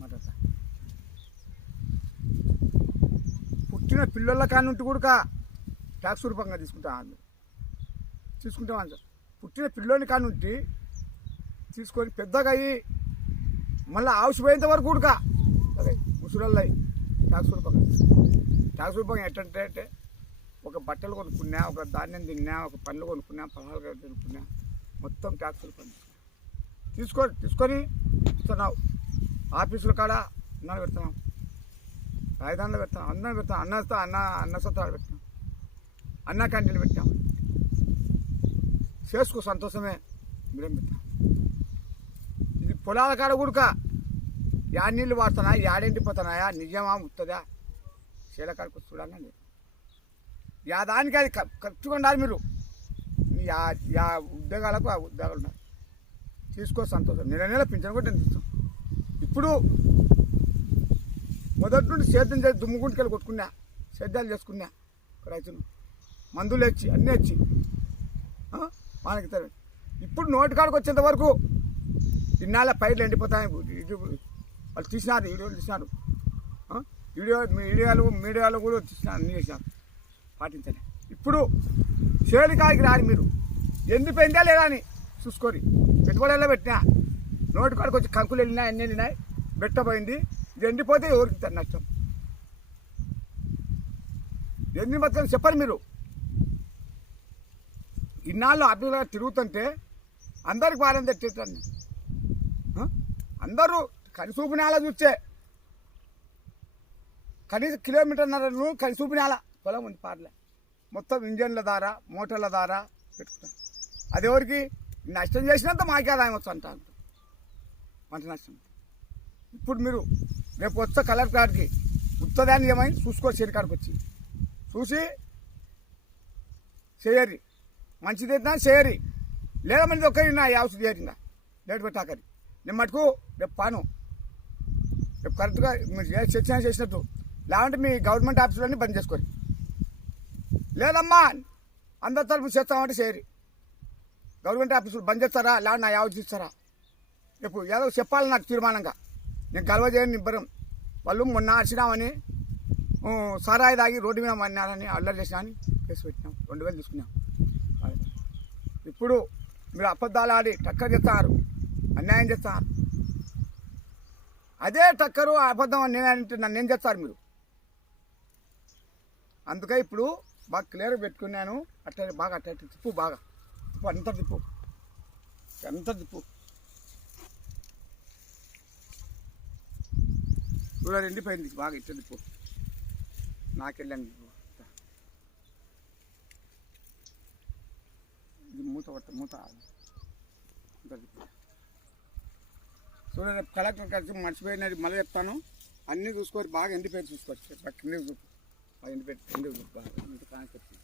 మాట్లాడతా. పుట్టిన పిల్లల కానుంటి కూడా ట్యాక్స్ రూపంగా తీసుకుంటాం సార్. పుట్టిన పిల్లోని కానుంటి తీసుకొని పెద్దగా అయ్యి మళ్ళీ ఆవుసిపోయేంత వరకు కూడా అదే ముసలల్లో ట్యాక్స్ రూపంగా ఎట్టంటే ఒక బట్టలు కొనుక్కున్నా, ఒక ధాన్యం తిన్నా, ఒక పండ్లు కొనుక్కున్నా, పలహాలు కొనుక్కున్నా, మొత్తం ట్యాక్స్ రూపంగా తీసుకొని ఇస్తున్నావు. ఆఫీసుల కాడ అన్నాలు పెడుతున్నాం, రాజధానిలో పెడతాం, అందరం పెడతాం, అన్న సత్రాలు పెట్టినాం, అన్న క్యాంటీన్లు పెట్టాం. చేసుకో సంతోషమే, మీరేం పెట్టాం. ఇది పొలాల కాడ కూడా యాడ్ నీళ్ళు వాడుతున్నాయా, యాడెంటిపోతున్నాయా, నిజమా ముస్తుందా, శీల కాడికి చూడాలండి. దానికి అది కరెక్ట్గా ఉండాలి. మీరు ఉద్యోగాలకు ఆ ఉద్యోగాలు ఉన్నాయి, తీసుకో సంతోషం. నెల పింఛన్ కూడా తీస్తాం. ఇప్పుడు మొదటి నుండి సేద్యం చేసి దుమ్ముగుంటుకెళ్ళి కొట్టుకున్నా, సేద్యాలు చేసుకున్నా, రైతులు మందులు వచ్చి అన్నీ వచ్చి మనకి ఇప్పుడు నోటి కాడికి వచ్చేంత వరకు ఇన్నాళ్ళ పైర్లు ఎండిపోతాయి. వాళ్ళు తీసినారు, వీడియోలు తీసినారు, మీడియాలో కూడా తీసినారు, అన్నీ చేసినారు, పాటించండి. ఇప్పుడు చేడి కాడికి రాని మీరు ఎండిపోయిందా లేదా అని చూసుకొని పెట్టుబడుల్లో పెట్టినా నోటి కాడికి వచ్చి కంకులు వెళ్ళినా ఎన్ని వెళ్ళినాయి, పెట్టబోయింది. ఇది ఎండిపోతే ఎవరికి నష్టం? ఎన్ని మొత్తం చెప్పండి. మీరు ఇన్నాళ్ళు అభివృద్ధిగా తిరుగుతుంటే అందరికి భారం తెచ్చేటండి. అందరూ కనిసూపు నేల చూస్తే కనీసం కిలోమీటర్న్నర కనిసూపు నేల పొలం ఉంది, పార్లే మొత్తం ఇంజన్ల ద్వారా మోటార్ల ద్వారా పెట్టుకుంటాం. అది ఎవరికి నష్టం చేసినంత మాకే ఆదాయం వచ్చు అంటారు, పంట నష్టం. ఇప్పుడు మీరు రేపు వచ్చే కలెక్టర్ గారికి ఉత్తదాన్ని ఏమైంది చూసుకో, చెరికాడికి వచ్చి చూసి చేయరి, మంచిది అయితే చేయరి, లేదా మంది ఒక్కరి నా యావసు చేయరిందా లేట్ పెట్టాకరి. నేను మటుకు రేపు పాను, రేపు కరెక్ట్గా మీరు చేసినట్టు, లేదంటే మీ గవర్నమెంట్ ఆఫీసులన్నీ బంద్ చేసుకోరు. లేదమ్మా అందరి తరపు చేస్తామంటే చేయరి, గవర్నమెంట్ ఆఫీసులు బంద్ చేస్తారా, లేదంటే నా యావసు ఇస్తారా? రేపు ఏదో చెప్పాలి నాకు తీర్మానంగా. నేను గలవ చేయని నిబ్బరం. వాళ్ళు మొన్న అరిచినామని సారాయి తాగి రోడ్డు మీద మన్నారని అల్లరి చేసినా అని కేసు పెట్టినాం, 2000 తీసుకున్నాం. ఇప్పుడు మీరు అబద్ధాలు ఆడి టక్కర్ చేస్తున్నారు, అన్యాయం చేస్తున్నారు. అదే టక్కరు అబద్ధం అని నేనంటే నన్ను ఏం చేస్తారు మీరు? అందుకే ఇప్పుడు బాగా క్లియర్గా పెట్టుకున్నాను. అట్లా బాగా అట్లా తిప్పు, బాగా తిప్పు, అంత తిప్పు. చూడాలి ఎండిపోయింది బాగా, ఇట్లా తిప్పు. నాకెళ్ళండి ఇది మూత చూడండి. రేపు కలెక్టర్ కలిసి మర్చిపోయినది మళ్ళీ చెప్తాను. అన్నీ చూసుకోవాలి, బాగా ఎండిపోయి చూసుకోవచ్చు. కిందకి చూపు, బాగా ఎండిపోయి కిందకి చూపు, బాగా ఇంత కానీ చెప్తాను.